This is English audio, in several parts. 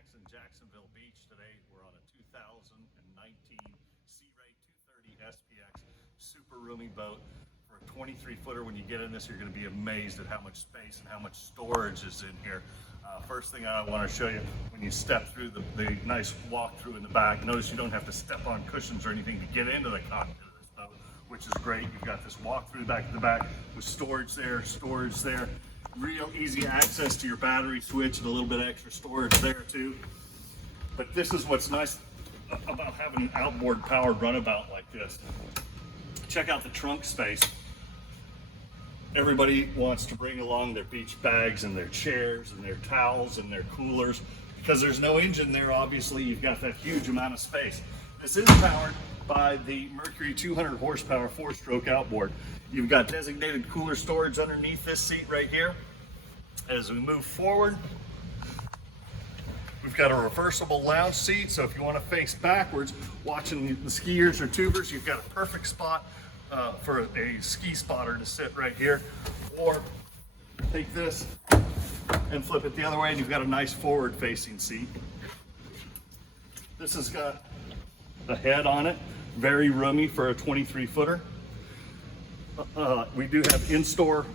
MarineMax in Jacksonville Beach today. We're on a 2019 Sea Ray 230 SPX super roomy boat. For a 23 footer, when you get in this, you're going to be amazed at how much space and how much storage is in here. First thing I want to show you, when you step through the nice walk-through in the back, notice you don't have to step on cushions or anything to get into the cockpit of this boat, which is great. You've got this walk-through back to the back with storage there, real easy access to your battery switch and a little bit of extra storage there too. But this is what's nice about having an outboard powered runabout like this. Check out the trunk space. Everybody wants to bring along their beach bags and their chairs and their towels and their coolers. Because there's no engine there, obviously, you've got that huge amount of space. This is powered by the Mercury 200 horsepower 4-stroke outboard. You've got designated cooler storage underneath this seat right here. As we move forward, we've got a reversible lounge seat, so if you want to face backwards watching the skiers or tubers, you've got a perfect spot for a ski spotter to sit right here. Or take this and flip it the other way and you've got a nice forward facing seat. This has got a head on it, very roomy for a 23 footer. We do have in-floor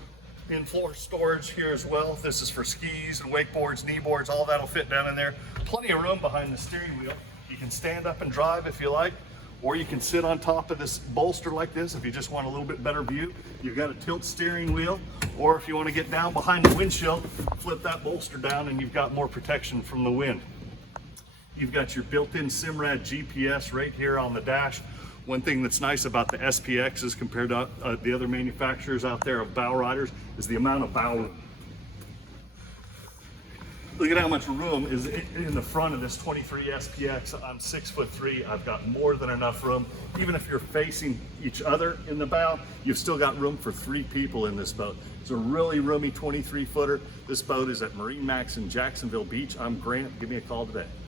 storage here as well. This is for skis and wakeboards, kneeboards, all that'll fit down in there. Plenty of room behind the steering wheel. You can stand up and drive if you like, or you can sit on top of this bolster like this if you just want a little bit better view. You've got a tilt steering wheel, or if you want to get down behind the windshield, flip that bolster down and you've got more protection from the wind. You've got your built-in Simrad GPS right here on the dash. One thing that's nice about the SPXs compared to the other manufacturers out there of bow riders is the amount of bow room. Look at how much room is in the front of this 23 SPX. I'm 6'3". I've got more than enough room. Even if you're facing each other in the bow, you've still got room for 3 people in this boat. It's a really roomy 23 footer. This boat is at MarineMax in Jacksonville Beach. I'm Grant. Give me a call today.